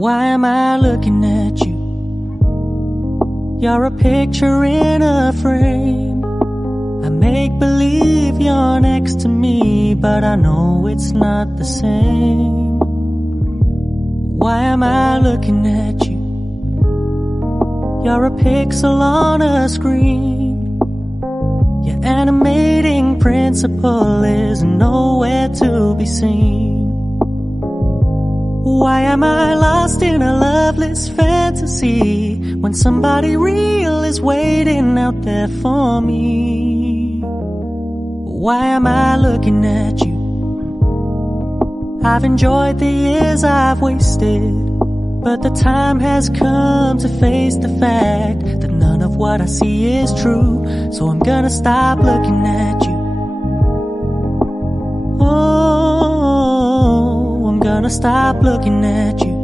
Why am I looking at you? You're a picture in a frame. I make believe you're next to me, but I know it's not the same. Why am I looking at you? You're a pixel on a screen. Your animating principle is nowhere to be seen. Why am I lost in a loveless fantasy when somebody real is waiting out there for me? Why am I looking at you? I've enjoyed the years I've wasted, but the time has come to face the fact that none of what I see is true. So I'm gonna stop looking at you. Oh, I'm gonna stop looking at you.